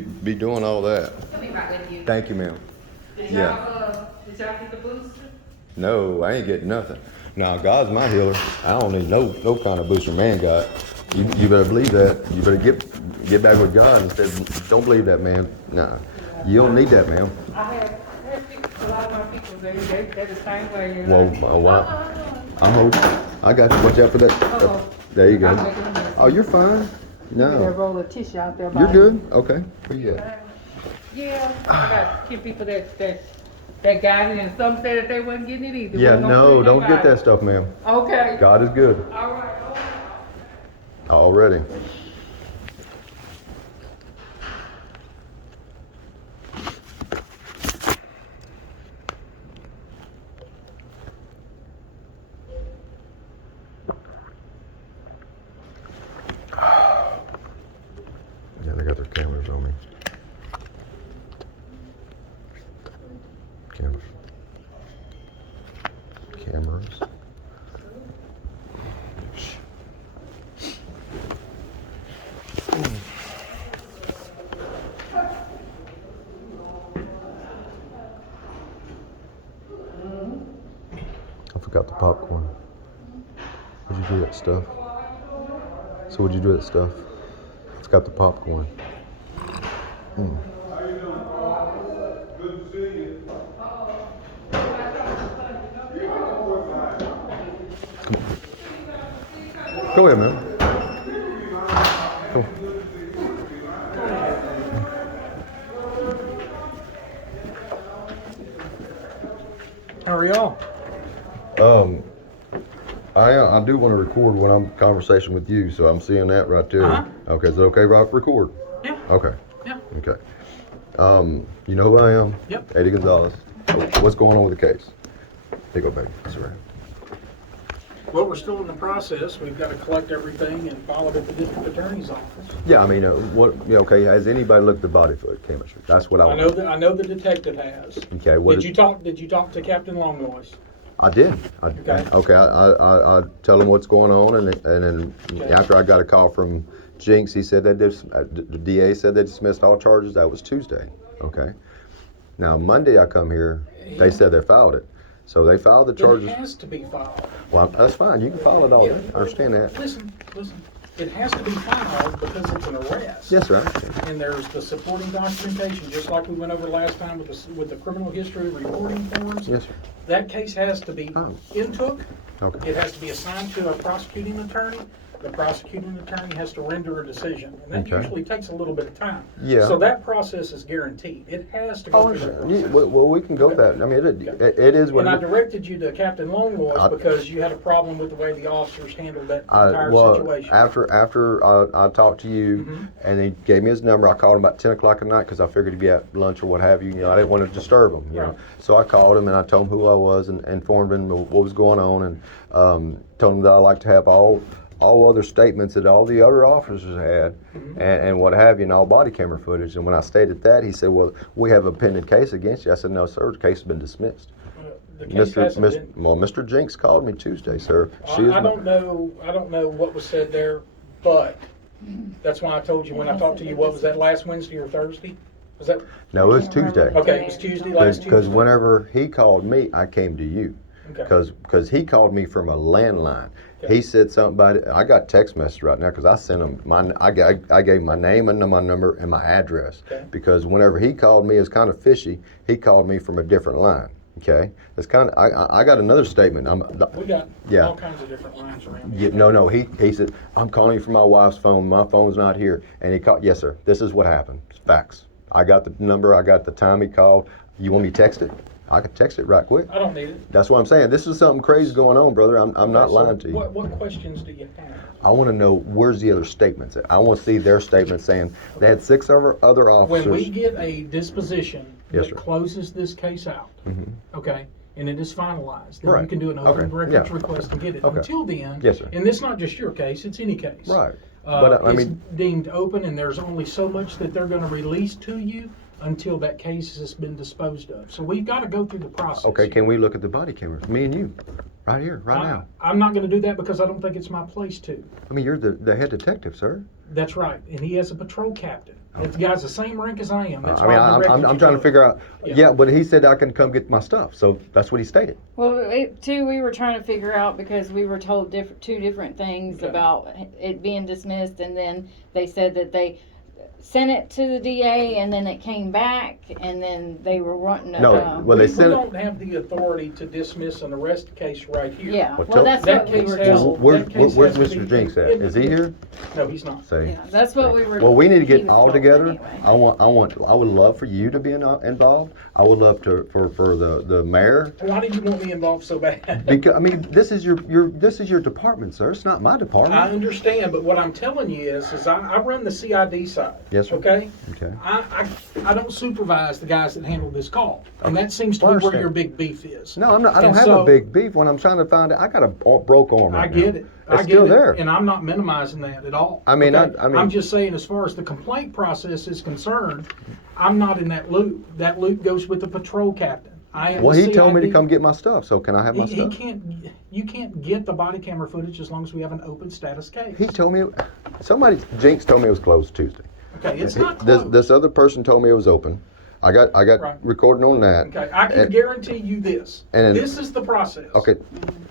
be doing all that. He'll be right with you. Thank you, ma'am. Did Yeah. y'all get the booster? No, I ain't getting nothing. Now, God's my healer. I don't need no kind of booster man got. You better believe that. You better get back with God and say, don't believe that, man. Nah, you don't need that, ma'am. I have people, a lot of my people, they're the same way. Well, I'm hoping. I got you. Watch out for that. Uh-oh. There you go. I'm making a mess. Oh, you're fine. That No, roll of tissue out there. you're good. Okay. Where you at? Yeah, I got a few people that got it, and some said that they wasn't getting it either. Yeah, Wasn't gonna no, put don't get nobody. that stuff, ma'am. Okay. God is good. All right. Already. Yeah, they got their cameras on me. Cameras. I forgot the popcorn. What'd you do with that stuff? So what'd you do with that stuff? It's got the popcorn. Mm. Go ahead, man. Go. How are y'all? I do want to record when I'm in conversation with you, so I'm seeing that right there. Uh-huh. Okay, is it okay, Rob? Record. Yeah. Okay. Yeah. Okay. You know who I am? Yep. Eddie Gonzalez. What's going on with the case? Here you go, baby. That's right. Well, we're still in the process. We've got to collect everything and file it at the district attorney's office. Yeah, I mean, okay, has anybody looked at body fluid chemistry? That's what I know the detective has. Okay, what Did you talk to Captain Longnoise? I did. Okay. Okay, I tell him what's going on, and then Okay. after I got a call from Jinx, he said that the DA said they dismissed all charges. That was Tuesday. Okay. Now, Monday I come here, they said they filed it. So they filed the charges. It has to be filed. Well, that's fine. You can file it all. Yeah. I understand that. Listen. It has to be filed because it's an arrest. Yes, sir. I understand. And there's the supporting documentation, just like we went over last time with the criminal history reporting forms. Yes, sir. That case has to be intook. Okay. It has to be assigned to a prosecuting attorney. The prosecuting attorney has to render a decision, and that Okay. usually takes a little bit of time. Yeah. So that process is guaranteed. It has to go through that process. Well, we can go that. I mean, it is what And I it is. directed you to Captain Longnoise because you had a problem with the way the officers handled that entire situation. After I talked to you, and he gave me his number, I called him about 10 o'clock at night because I figured he'd be at lunch or what have you. You know, I didn't want to disturb him. You know, so I called him and I told him who I was and informed him what was going on, and told him that I like to have all other statements that all the other officers had, and what have you, and all body camera footage. And when I stated that, he said, "Well, we have a pending case against you." I said, "No, sir, the case has been dismissed." The case hasn't been. Well, Mr. Jinx called me Tuesday, sir. I don't know what was said there, but that's why I told you when I talked to you. What was that, last Wednesday or Thursday? Was that? No, it was Tuesday. Okay, it was Tuesday, last Tuesday. Because whenever he called me, I came to you. Okay. Because he called me from a landline. Okay. He said something about it. I got text message right now because I sent him I gave him my name and my number and my address. Okay. Because whenever he called me, it's kind of fishy. He called me from a different line. Okay, it's kind of I got another statement. We got Yeah. all kinds of different lines around Yeah, here. no, he said, "I'm calling you from my wife's phone. My phone's not here." And he called. Yes, sir. This is what happened. It's facts. I got the number. I got the time he called. You want me to text it? I can text it right quick. I don't need it. That's what I'm saying. This is something crazy going on, brother. I'm not So lying to you. What questions do you have? I want to know where's the other statements at. I want to see their statements saying they had 6 other officers. When we get a disposition Yes, that sir. closes this case out, okay, and it is finalized, then you Right. can do an Okay. open records Yeah. request and get it. Okay. Until then, Yes, sir. and it's not just your case, it's any case. Right. But I it's mean- deemed open, and there's only so much that they're going to release to you until that case has been disposed of. So we've got to go through the process. Okay, can we look at the body cameras? Me and you, right here, right now. I'm not going to do that because I don't think it's my place to. I mean, you're the head detective, sir. That's right, and he has a patrol captain. If the guy's the same rank as I am, that's I why mean, I'm directing I'm you trying to him. figure out. Yeah. Yeah, but he said I can come get my stuff, so that's what he stated. Well, too, we were trying to figure out because we were told two different things Okay. about it being dismissed, and then they said that they sent it to the DA, and then it came back, and then they were wanting to. No, well, they We sent it. don't have the authority to dismiss an arrest case right here. Yeah, Well, well, tell- that's That what we case were has- told. Where's that case has to Mr. be- Jinks at? it- Is he here? No, he's not. See. Yeah, that's what we were. Well, we need to he get was all told together. anyway. I would love for you to be involved. I would love for the mayor. Why do you want me involved so bad? Because I mean, this is your department, sir. It's not my I department. understand, but what I'm telling you is I run the CID side. Yes, sir. Okay? Okay. I don't supervise the guys that handle this call. And that seems to Well, I be where understand. your big beef is. No, I'm not. I don't And have so- a big beef. When I'm trying to find out, I got a broke arm I right get now. it. It's I get still it. there. And I'm not minimizing that at all. I mean, okay? I mean- I'm just saying, as far as the complaint process is concerned, I'm not in that loop. That loop goes with the patrol captain. I am Well, the he told me to CID. come get my stuff. So can I have my He stuff? can't. You can't get the body camera footage as long as we have an open status case. He told me. Jinx told me it was closed Tuesday. Okay, it's not This closed. this other person told me it was open. I got Right. recording on that. Okay, I can And- guarantee you this. and- This is the process. Okay.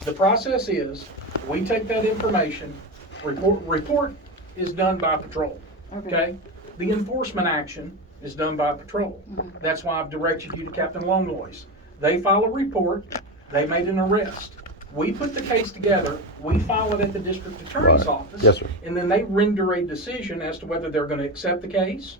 The process is, we take that information, report is done by patrol, okay? The enforcement action is done by patrol. That's why I've directed you to Captain Longlois. They file a report, they made an arrest. We put the case together, we file it at the district attorney's Right. office. Yes, sir. And then they render a decision as to whether they're gonna accept the case,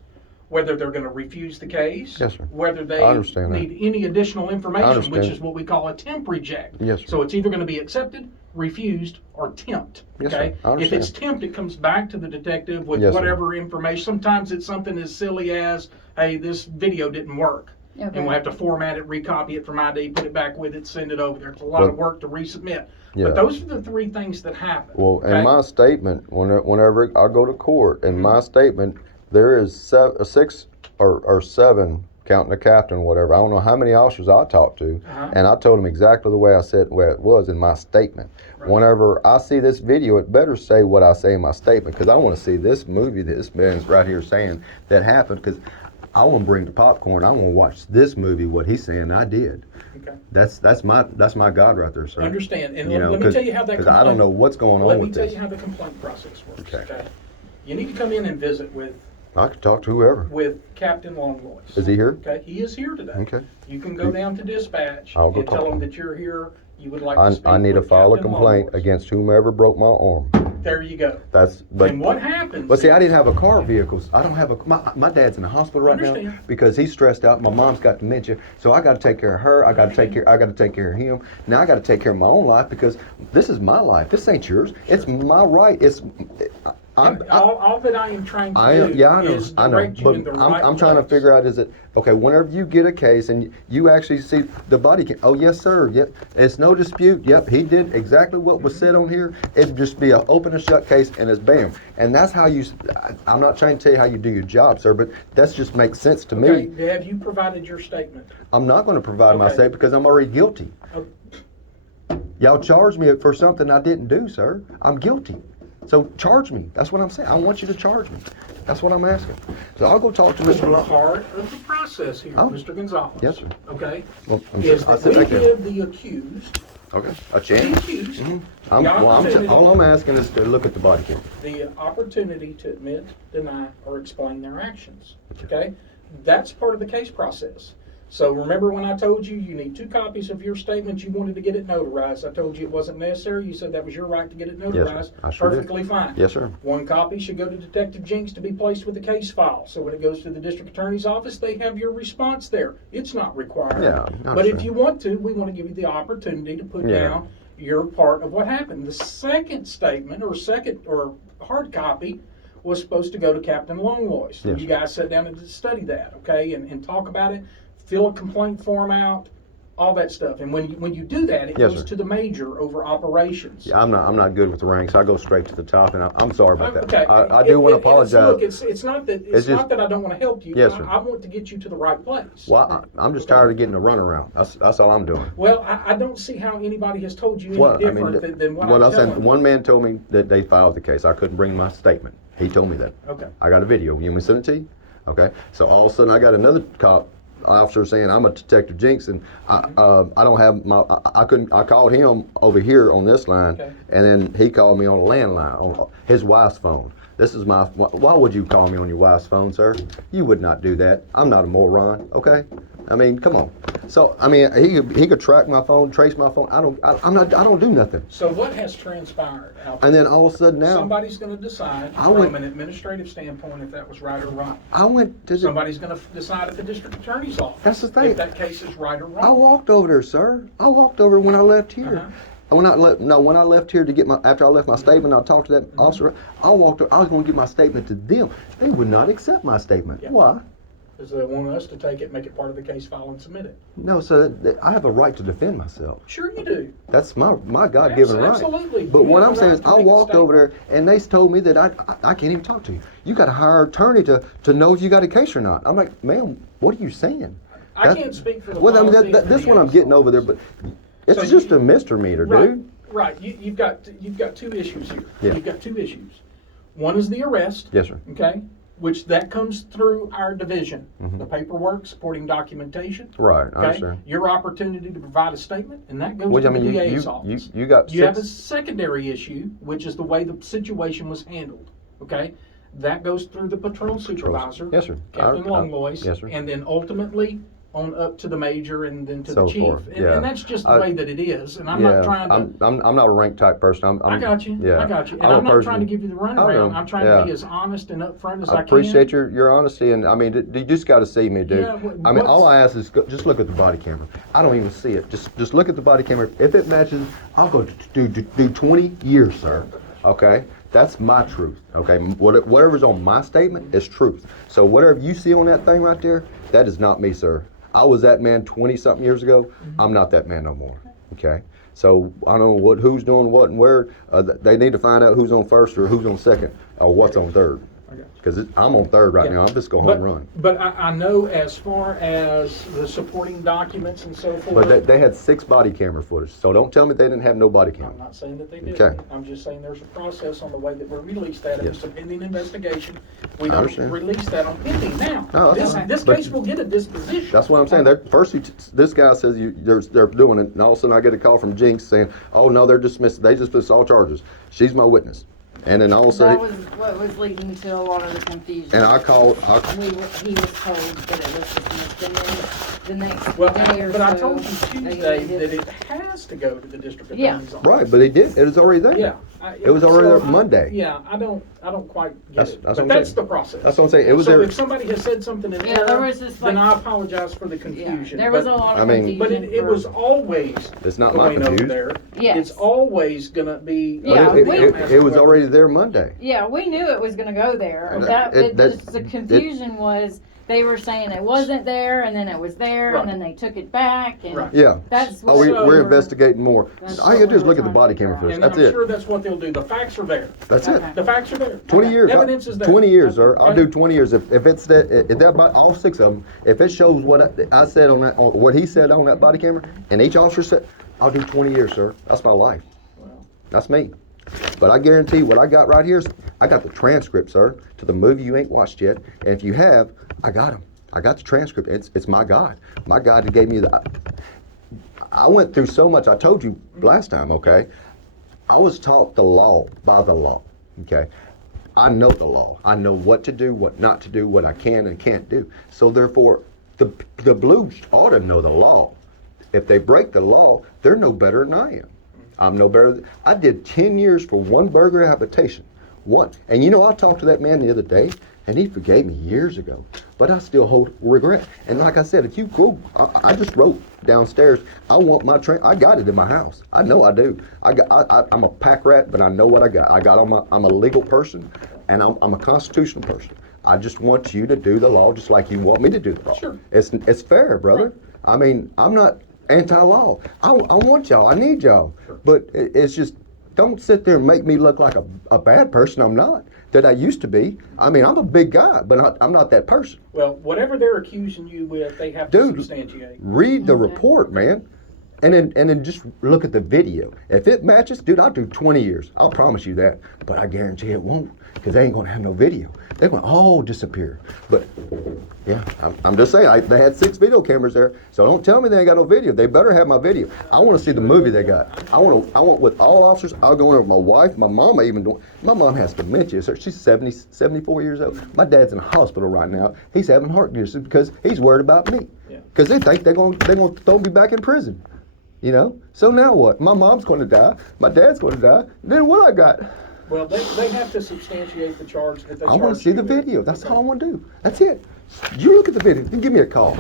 whether they're gonna refuse the case. Yes, sir. Whether they I understand that. need any additional information, which understand. is what we call a temp reject. Yes, sir. So it's either gonna be accepted, refused, or temped, Yes, sir. okay? I If it's understand. temped, it comes back to the detective with Yes, sir. whatever information. Sometimes it's something as silly as, hey, this video didn't work. Okay. And we'll have to format it, recopy it from ID, put it back with it, send it over there. It's a lot of Well- work to resubmit. Yeah. But those are the three things that happen. Well, okay? in my statement, whenever I go to court, in Mm-hmm. my statement, there is six or seven, counting the captain, whatever. I don't know how many officers I talked to, Uh-huh. and I told them exactly the way I said where it was in my statement. Right. Whenever I see this video, it better say what I say in my statement, because I want to see this movie that this man's right here saying that happened, because I want to bring the popcorn. I want to watch this movie, what he's saying I did. Okay. That's my God right there, sir. Understand, and You know, let me tell you how that because I don't know what's going on Let me with tell this. you how the complaint process works, Okay. okay? You need to come in and visit with I could talk to whoever. Captain Longlois. Is he here? Okay, he is here today. Okay. You can go down to dispatch I'll go and talk tell to him him. that you're here, you would like to speak I need to with file a Captain complaint Longlois. against whomever broke my arm. There you go. But And what happens? But see, I is- didn't have a car vehicle. I don't have my dad's in the hospital right now Understand. because he's stressed out. My mom's got dementia, so I got to take care of her. I got to take care of him. Now I got to take care of my own life because this is my life. This ain't yours. It's my right. All that I am trying to do Yeah, I know, is I know, direct you but in the right I'm trying to place. figure out, is it, okay, whenever you get a case and you actually see the body cam, oh, yes, sir, yep, it's no dispute, yep, he did exactly what was said on here, it'd just be an open and shut case and it's bam. And that's how I'm not trying to tell you how you do your job, sir, but that's just makes sense to Okay, me. have you provided your statement? I'm not gonna provide my Okay. statement because I'm already guilty. Oh, Y'all charged me for something I didn't do, sir. I'm guilty. So charge me. That's what I'm saying. I want you to charge me. That's what I'm asking. So I'll go talk to The Mr. Long. part of the process here, Oh. Mr. Gonzalez. Yes, sir. Okay, Well, is I'll that sit we back there. give the accused, Okay, a the chance. accused, Mm-hmm. All I'm asking is to look at the body cam. the opportunity to admit, deny, or explain their actions. Okay? That's part of the case process. So remember when I told you you need 2 copies of your statement, you wanted to get it notarized. I told you it wasn't necessary. You said that was your right to get it notarized. I sure did. Perfectly fine. Yes, sir. 1 copy should go to Detective Jinks to be placed with the case file. So when it goes to the district attorney's office, they have your response there. It's not required. Yeah, I But if understand. you want to, we want to give you the opportunity to put Yeah. down your part of what happened. The second statement or hard copy was supposed to go to Captain Longlois. Yes. You guys sat down and study that, okay, and talk about it. Fill a complaint form out, all that stuff. And when you do that, it Yes, goes sir. to the major over operations. Yeah, I'm not good with the ranks. I go straight to the top, and I'm sorry about that. Okay. I do want to apologize. Look, it's not that It's just- not that I don't want to help you. Yes, sir. I want to get you to the right place. Well, I'm just Okay. tired of getting a runaround. That's all I'm doing. Well, I don't see how anybody has told you any Well, I different mean, than what well, I'm I'm saying, telling one man told me that they filed the case. I couldn't bring my statement. He told me that. Okay. I got a video. You want me to send it to you? Okay. So all of a sudden, I got another cop officer saying I'm a Detective Jinx, and I don't have my. I couldn't. I called him over here on this line, Okay. and then he called me on a landline on his wife's phone. This is my. Why would you call me on your wife's phone, sir? You would not do that. I'm not a moron. Okay. I mean, come on. So I mean, he could track my phone, trace my phone. I don't do nothing. So what has transpired, Alfred? And then all of a sudden now, Somebody's going to decide I from went- an administrative standpoint if that was right or wrong. I went to the. Somebody's going to decide at the district attorney's office That's the thing. if that case is right or I wrong. walked over there, sir. I walked over when I left here. Uh-huh. When I left here to get after I left my statement, I talked to that officer. I walked over, I was going to give my statement to them. They would not accept my statement. Yeah. Why? Because they want us to take it, make it part of the case file and submit it. No, so I have a right to defend myself. Sure you do. That's my God-given right. Absolutely. But You what have I'm a saying right is, to I make a walked over statement. there and they told me that I can't even talk to you. You got to hire an attorney to know if you got a case or not. I'm like, ma'am, what are you saying? I can't speak for the Well, I mean, policy of this the one I'm DA's getting over there, office. but it's So just you- a misdemeanor, Right, dude. right. You've got two issues here. Yeah. You've got two issues. One is the arrest. Yes, sir. Okay, which that comes through our division. Mhm. The paperwork, supporting documentation. Right, I Okay, understand. your opportunity to provide a statement, and that goes Well, to I mean, the you DA's you, office. you got You have a 6. secondary issue, which is the way the situation was handled. Okay, that goes through the patrol supervisor. Yes, sir. Captain Longlois. Yes, sir. And then ultimately on up to the major and then to So the chief. forth, And, yeah. and that's just the I- way that it is. And I'm not trying to. I'm not a rank type person. I got you. Yeah. I got you. And a I'm not person- trying to give you the I know. runaround. I'm trying Yeah. to be as honest and upfront as I I can. appreciate your honesty, and I mean, you just got to see me, dude. Yeah, I mean, what's- all I ask is just look at the body camera. I don't even see it. Just look at the body camera. If it matches, I'll go do 20 years, sir. Okay, that's my truth. Okay, whatever's on my statement is truth. So whatever you see on that thing right there, that is not me, sir. I was that man 20-something years ago. I'm not that man no more. Okay. So I don't know who's doing what and where. They need to find out who's on first or who's on second or what's on third. I got you. Because I'm on third right Yeah. now. I'm just going But, home run. but I know as far as the supporting documents and so forth. But they had 6 body camera footage. So don't tell me they didn't have no body I'm camera. not saying that they did. Okay. I'm just saying there's a process on the way that we release that. If Yes. it's a pending investigation, we I don't understand. release that on pending. Now, No, that's fine. this But- case will get a disposition. That's what I'm saying. First, this guy says they're doing it, and all of a sudden I get a call from Jinx saying, "Oh no, they're dismissed. They dismissed all charges. She's my witness." And then all of a That sudden, was what was leading to a lot of the confusion. and I called. He was told that it was dismissed, and then the next Well, day or but I so, told you they Tuesday did- that it has to go to the district Yeah. attorney's office. Right, but he did. It was already there. Yeah. It was already there Monday. Yeah, I don't quite get That's- it. that's But what I'm that's saying. the process. That's what I'm saying. It was So there. if somebody has said something in Yeah, there error, was just then like- I apologize for the Yeah, confusion. there was a but- lot I of mean- confusion. But it for- was always It's not my going over confusion. there. Yes. It's always gonna be. Yeah, It- we- it was already there Monday. Yeah, we knew it was gonna go there. That- The confusion was, they were saying it wasn't there, and then it was there, Right. and then they took it back, and Right. Yeah. that's Oh, what So- we're investigating more. That's All you gotta what do is we look were at the trying body to camera figure footage. And That's I'm it. sure that's what they'll do. The facts are there. That's it. Okay. The facts are there. 20 years. Evidence is there. 20 years, sir. I'll Okay. do 20 years. If it's that, if that body, all 6 of them, if it shows what I said on that, what he said on that body camera, and each officer said, I'll do 20 years, sir. That's my life. Well, That's me. But I guarantee what I got right here is, I got the transcript, sir, to the movie you ain't watched yet. And if you have, I got them. I got the transcript. It's my God. My God that gave me the. I went through so much. I told you last time, okay? I was taught the law by the law, okay? I know the law. I know what to do, what not to do, what I can and can't do. So therefore, the Blues ought to know the law. If they break the law, they're no better than I am. I'm no better. I did 10 years for one burglary habitation. One. And you know, I talked to that man the other day, and he forgave me years ago. But I still hold regret. And like I said, if you go, I just wrote downstairs, I want my I got it in my house. I know I do. I'm a pack rat, but I know what I got. I'm a legal person, and I'm a constitutional person. I just want you to do the law just like you want me to do the law. Sure. It's fair, brother. Right. I mean, I'm not anti-law. I want y'all. I need y'all. But it's just, don't sit there and make me look like a bad person. I'm not. That I used to be. I mean, I'm a big guy, but I'm not that person. Well, whatever they're accusing you with, they have Dude, to substantiate. Read the report, man. And then just look at the video. If it matches, dude, I'll do 20 years. I'll promise you that. But I guarantee it won't, because they ain't gonna have no video. They're gonna all disappear. But yeah, I'm just saying, they had 6 video cameras there, so don't tell me they ain't got no video. They better have my video. I want to see the movie they got. I want with all officers. I'll go in there with my wife, my mama even doing. My mom has dementia, so she's 74 years old. My dad's in the hospital right now. He's having heart disease because he's worried about me. Because they think they're gonna throw me back in prison. You know? So now what? My mom's going to die. My dad's going to die. Then what I got? Well, they have to substantiate the charge that they I want to see the video. That's all I want to do. That's it. You look at the video and give me a call.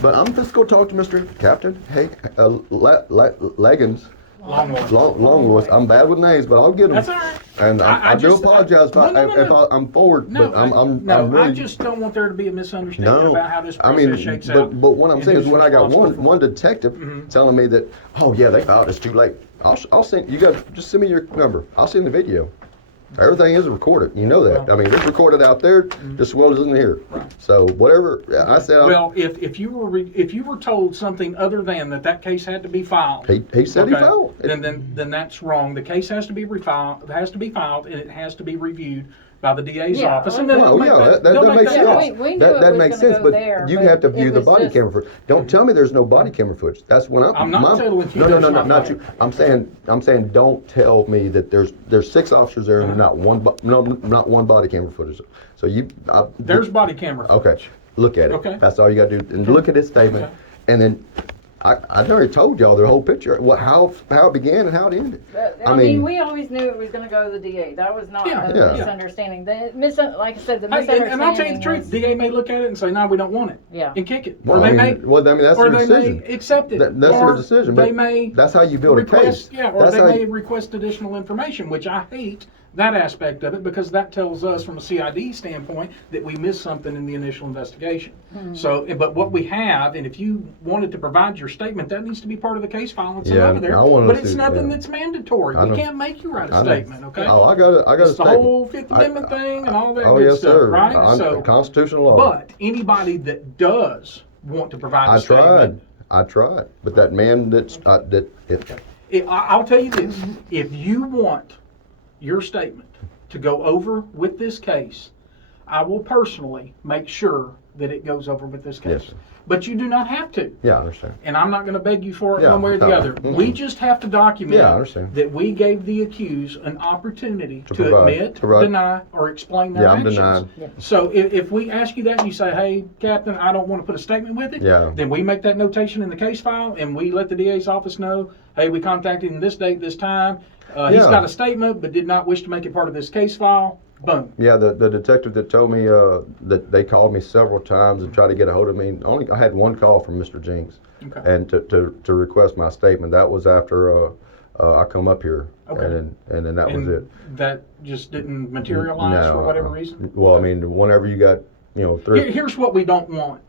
But I'm just going to talk to Mr. Captain. Hey, Leggins. Longworth. I'm bad with names, but I'll get them. That's all right. And I do just- apologize if I'm forward, No, but I'm really. I just don't want there to be a misunderstanding about how this process shakes but out. but what I'm and saying is who's when I got responsible for one it. detective telling me that, oh yeah, they filed, it's too late. I'll send you guys, just send me your number. I'll send the video. Everything is recorded. You know that. I mean, it's recorded out there just as well as in here. Right. So whatever I said. Well, if you were told something other than that case had to be filed, he said he filed. Then that's wrong. The case has to be refiled. It has to be filed, and it has to be reviewed by the DA's Yeah, office. well, And then Well, they'll that make makes that sense. call. We knew that it was makes gonna sense, go but there, you but have to it view the was body just- camera footage. Don't tell me there's no body camera footage. That's when I'm not telling you No, there's no, not not body. you. I'm saying don't tell me that there's 6 officers there and not one body camera footage. So There's body camera. Okay, look at it. Okay. That's all you got to do. And look at his statement, Okay. and then I already told y'all the whole picture, how it began and how it ended. I mean, we always knew it was going to go to the DA. That was not Yeah, a yeah. misunderstanding. Like I said, the Hey, misunderstanding and I'll tell you the truth. was- DA may look at it and say, "No, we don't want it," Yeah. and kick it, Well, or I they mean, may, that's or their they decision. may accept it. That's or their decision. They But may that's how you build a request, case. yeah, or That's they how may you- request additional information, which I hate that aspect of it because that tells us from a CID standpoint that we missed something in the initial investigation. So, but what we have, and if you wanted to provide your statement, that needs to be part of the case file and sent Yeah, over there. I wanna But it's see- nothing yeah. that's mandatory. I We know. can't make you write a I know. statement, okay? Oh, I got a It's the statement. whole Fifth Amendment thing and all that Oh good yes, stuff, sir. right? So, Constitutional law. but anybody that does want to provide a I statement, tried, but that man I'll tell you this, if you want your statement to go over with this case, I will personally make sure that it goes over with this case. Yes, sir. But you do not have to. Yeah, I understand. And I'm not going to beg you for it Yeah, one way or the no. other. Mhm. We just have to document Yeah, I understand. that we gave the accused an opportunity To to provide, admit, to write. deny, or explain their Yeah, I'm actions. denying. So if we ask you that and you say, hey, Captain, I don't want to put a statement with it, Yeah. then we make that notation in the case file and we let the DA's office know, hey, we contacted him this date, this time. He's Yeah. got a statement but did not wish to make it part of this case file. Boom. Yeah, the detective that told me that they called me several times and tried to get a hold of me. I had one call from Mr. Jinks, Okay. and to request my statement. That was after I come up here, Okay. and then that And was it. that just didn't materialize No, for whatever reason? Well, I Okay. mean, whenever you got 3. Here's what we don't want.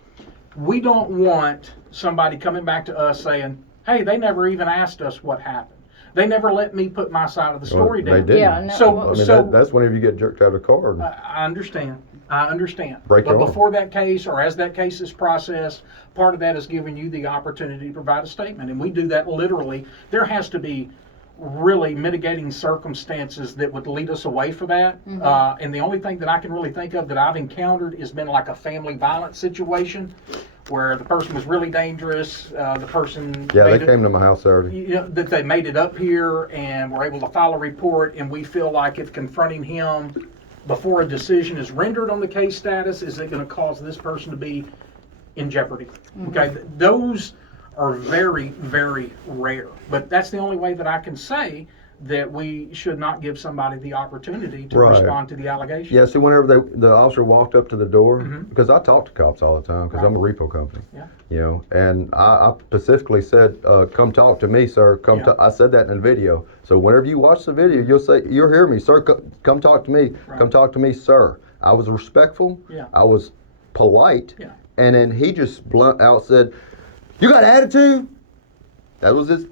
We don't want somebody coming back to us saying, hey, they never even asked us what happened. They never let me put my side of the story They down. didn't. Yeah, no, So- I mean, so- that's whenever you get jerked out of the car. I understand. I understand. Break But your arm. before that case or as that case is processed, part of that is giving you the opportunity to provide a statement. And we do that literally. There has to be really mitigating circumstances that would lead us away from that. And the only thing that I can really think of that I've encountered has been like a family violence situation where the person was really dangerous. The person Yeah, they made it- came to my house Saturday. you know, that they made it up here and were able to file a report, and we feel like if confronting him before a decision is rendered on the case status, is it going to cause this person to be in jeopardy? Okay, those are very, very rare, but that's the only way that I can say that we should not give somebody the opportunity to Right. respond to the allegation. Yeah, see, whenever the officer walked up to the door, Mhm. because I talk to cops all the time, because I'm a repo company, Yeah. and I specifically said, "Come talk to me, sir." Yeah. I said that in the video. So whenever you watch the video, you'll hear me, "Sir, come talk to me. Right. Come talk to me, sir." I was respectful. Yeah. I was polite. Yeah. And then he just blunt out said, "You got attitude?" That was his Are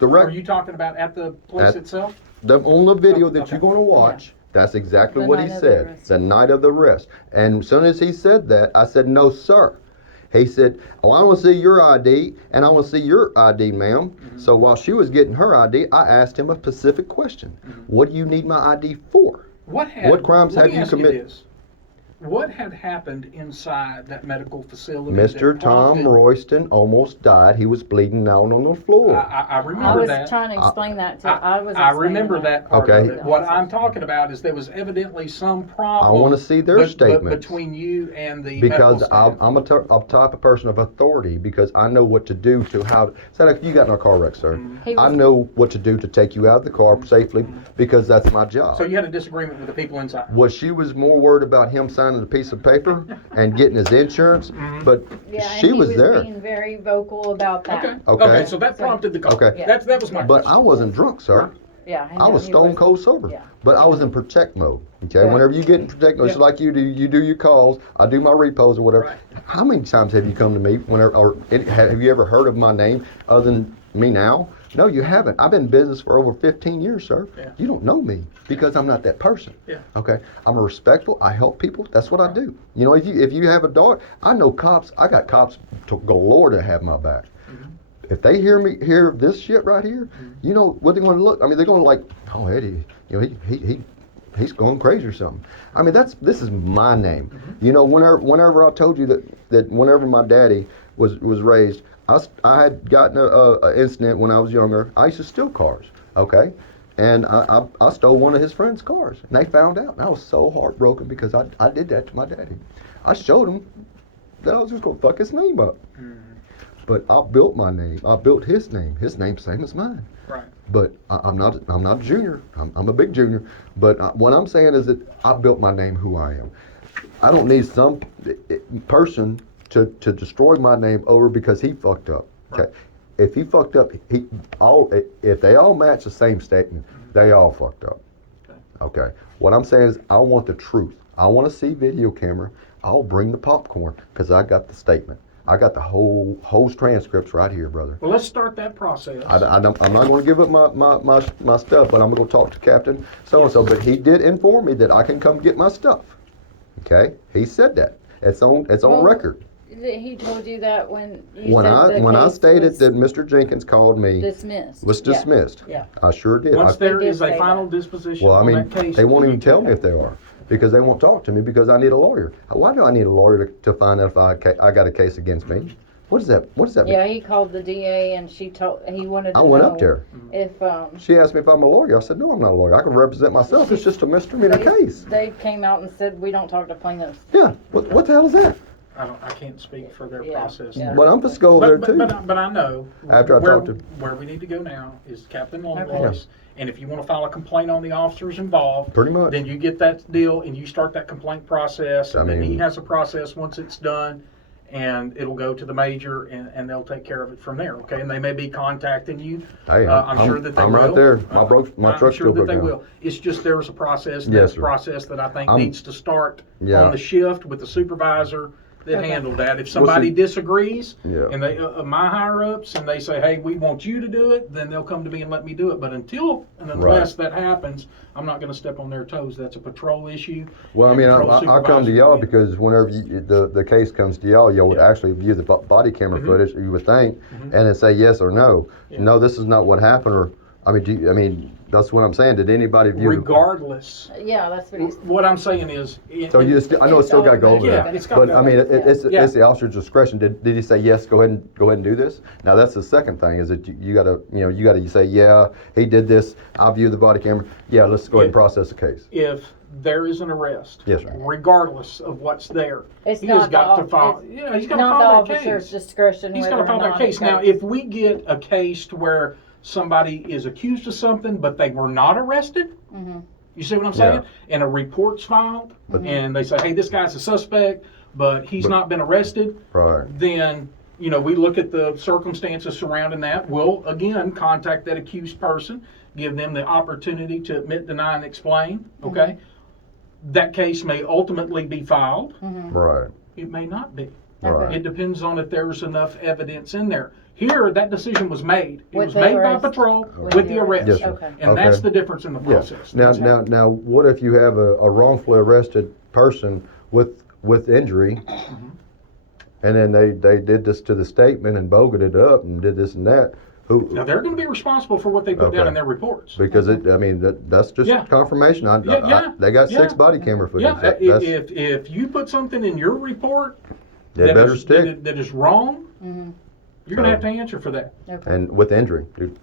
direct. you talking about at the place At- itself? On the video that Okay. you're gonna watch, that's exactly The what he night of the said, arrest. the night of the arrest. And as soon as he said that, I said, no, sir. He said, oh, I want to see your ID, and I want to see your ID, ma'am. So while she was getting her ID, I asked him a specific question. What do you need my ID for? What crimes let have me you ask committed? this. What had happened inside that medical facility? Mr. that Tom prompted- Royston almost died. He was bleeding down on the floor. I I remember was that. trying to explain that to, I explaining remember that part Okay. of it. What I'm talking about is there was evidently some problem. I wanna see their statements. between you and the Because medical staff. I'm a type of person of authority, because I know what to do to how. Say like you got in a car wreck, sir. He I was- know what to do to take you out of the car safely, because that's my job. So you had a disagreement with the people inside. Was she was more worried about him signing a piece of paper and getting his insurance, but Yeah, and she he was there. being very vocal about that. Okay. Okay. So that prompted the call. Okay. That was my But question. I wasn't drunk, sir. Yeah, I was he stone cold sober. Yeah. But I was in protect mode. Okay. Yeah. Whenever you get in protect mode, it's Yeah. like you do your calls. I do my repos or whatever. Right. How many times have you come to me? Whenever have you ever heard of my name other than me now? No, you haven't. I've been in business for over 15 years, sir. Yeah. You don't know me because I'm not that person. Yeah. Okay. I'm respectful. I help people. That's what I do. You know, if you have a dog, I know cops. I got cops to galore to have my back. If they hear this shit right here, you know what they're going to look. I mean, they're going to like, oh Eddie, you know he's going crazy or something. I mean, this is my name. You know, whenever I told you that whenever my daddy was raised, I had gotten a incident when I was younger. I used to steal cars. Okay. And I stole one of his friend's cars, and they found out. And I was so heartbroken because I did that to my daddy. I showed him that I was just gonna fuck his name up. But I built my name. I built his name. His name's same as mine. Right. But I'm not a junior. I'm a big junior. But what I'm saying is that I built my name who I am. I don't need some person to destroy my name over because he fucked up. Okay. Right. If he fucked up, if they all match the same statement, they all fucked up. Okay. What I'm saying is I want the truth. I want to see video camera. I'll bring the popcorn because I got the statement. I got the whole transcripts right here, brother. Well, let's start that process. I'm not going to give up my stuff, but I'm going to go talk to Captain so-and-so. But he did inform me that I can come get my stuff. Okay? He said that. It's on Well, record. He told you that when you When said I case stated was that Mr. Jenkins called me, dismissed. was Yeah. dismissed. Yeah. I sure did. Once I- there They did is a say final that. disposition Well, I on mean, that case. they won't we even need tell to- me if they are because they won't talk to me because I need a lawyer. Why do I need a lawyer to find out if I got a case against me? What does that mean? Yeah, he called the DA and he wanted to I went know up there. if She asked me if I'm a lawyer. I said, no, I'm not a lawyer. I can represent myself. It's just a misdemeanor case. they came out and said we don't talk to plaintiffs. Yeah. What the hell is that? I can't speak for their Yeah, process. yeah. But I'm supposed to go over there too. But I know. After I where, talked to- Where we need to go now is Captain Okay. Longvoice. And if you want to file a complaint on the officers involved, Pretty much. then you get that deal and you start that complaint process. And I then he mean- has a process once it's done. And it'll go to the major, and they'll take care of it from there, okay? And they may be contacting you. Hey, I'm sure that they I'm will. right there. My I'm truck's sure still that broke they down. will. It's just there's a process, and Yes, that's a sir. process that I think I'm- needs to start Yeah. on the shift with the supervisor that Okay. handled that. If somebody see- disagrees, Yeah. and they, my higher ups, and they say, hey, we want you to do it, then they'll come to me and let me do it. But unless that happens, I'm not gonna step on their toes. That's a patrol issue. Well, I and mean, patrol I come to supervisor y'all will- because whenever the case comes to y'all would Yeah. actually view the body camera Mhm. footage, you would think, Mhm. and then say yes or no. Yeah. No, this is not what happened, or I mean, that's what I'm saying. Did anybody view? Regardless, Yeah, that's what he's. what I'm saying is. So I know it's still got to go over Yeah, that. it's gotta But go I mean, over it's Yeah. the officer's discretion. Did he say yes? Go ahead and do this. Now that's the second thing is that you got to say yeah, he did this. I view the body camera. Yeah, let's go ahead and process the case. If there is an arrest, Yes, sir. regardless of what's there, It's he has not got the to file. it's Yeah, he's got to not the file that officer's case. discretion. He's got whether to file or that not case. it Now, goes. if we get a case to where somebody is accused of something, but they were not arrested, Mhm. you see what I'm Yeah. saying? And a report's filed, But- and they say, hey, this guy's a suspect, but he's But- not been arrested, Right. then, we look at the circumstances surrounding that. We'll, again, contact that accused person, give them the opportunity to admit, deny, and explain, okay? That case may ultimately be filed. Right. It may not be. Right. It depends on if there's enough evidence in there. Here, that decision was made. It With was the made by arrest. patrol With with the the arrest. Yes, sir. Okay. And that's Okay. the difference in the Yeah. process. Now, That's how- now, what if you have a wrongfully arrested person with injury, and then they did this to the statement and bogeted it up and did this and that? Now, they're gonna be responsible for what they put down Okay. in their reports. Because I mean, that's just Yeah. confirmation. Yeah. They got 6 Yeah. body camera footage. Yeah, That's, if you put something in your report they that better is, stick. that is wrong, Mhm. you're gonna So- have to answer for that. Okay. And with injury, dude.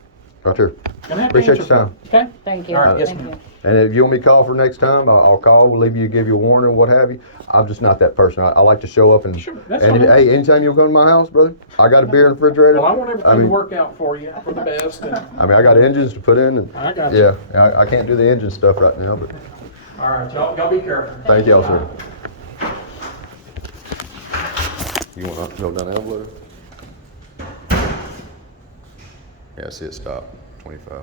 Right there. Gonna have Appreciate to answer your for it. Okay? Thank you. All right, yes, Thank ma'am. you. And if you want me to call for next time, I'll call, we'll leave you, give you a warning, what have you. I'm just not that person. I like to show up and, Sure, that's and fine. hey, anytime you come to my house, brother, I got a beer in the refrigerator. Well, I want everything I mean- to work out for you, for the best, and, I mean, I got engines to put in and, I got you. yeah, I can't do the engine stuff right now, but All right, y'all be careful. thank y'all, sir. You want to go down the envelope? Yeah, I see it stop, 25.